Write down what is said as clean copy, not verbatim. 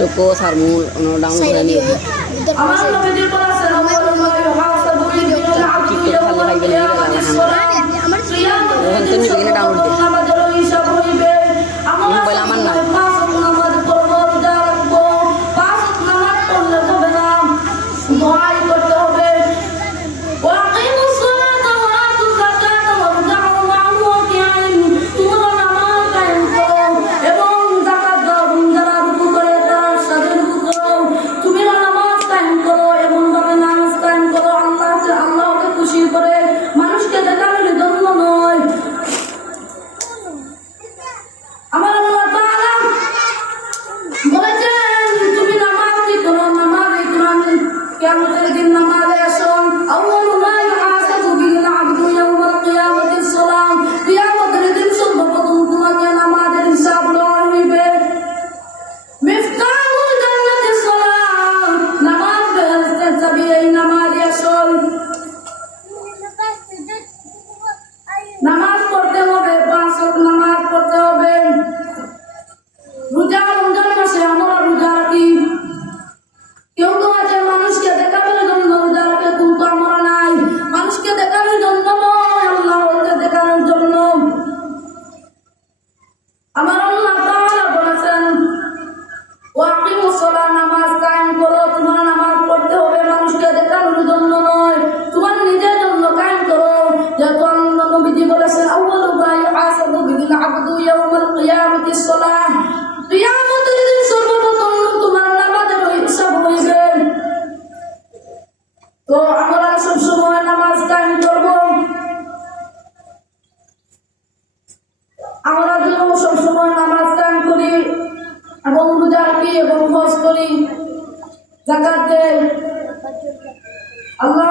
টিকটকও সারমু download করে নিয়ে TikTok খালি খাইবেন ওখান তো নিবে ডাউনলোড দিয়ে মোবাইল আমার না নামাজ পড়তে হবে, 5 ওয়াক্ত নামাজ পড়তে হবে। রোজা রমজান মাসে আমরা রোজা রাখি। কেউ তো আছে মানুষকে দেখানোর জন্য রোজা রাখে, কিন্তু আমরা নাই। মানুষকে দেখানোর জন্য নয়, আল্লাহকে দেখানোর জন্য। আমার আল্লাহ তাআলা বলেছেন ওয়াকিমুস সালাহ, নামাজ কায়েম করো। তোমার নামাজ পড়তে হবে মানুষকে দেখানোর জন্য নয়, তোমার নিজের জন্য কায়েম করো। যেহেতু আল্লাহ নবীজি বলেছেন আউয়ালু মা ইউহাসাবু বিহিল আবদু ইয়াউমাল কিয়ামাতিস সালাহ, কিয়ামতের দিন সর্বপ্রথম তোমার নামাজের হিসাব হইবে। তো আমরা সবসময় নামাজ কায়েম করব। আমরা যেন সবসময় নামাজ কায়েম করি এবং রোজা রাখি এবং হজ করি, যাকাত দেই। আল্লাহ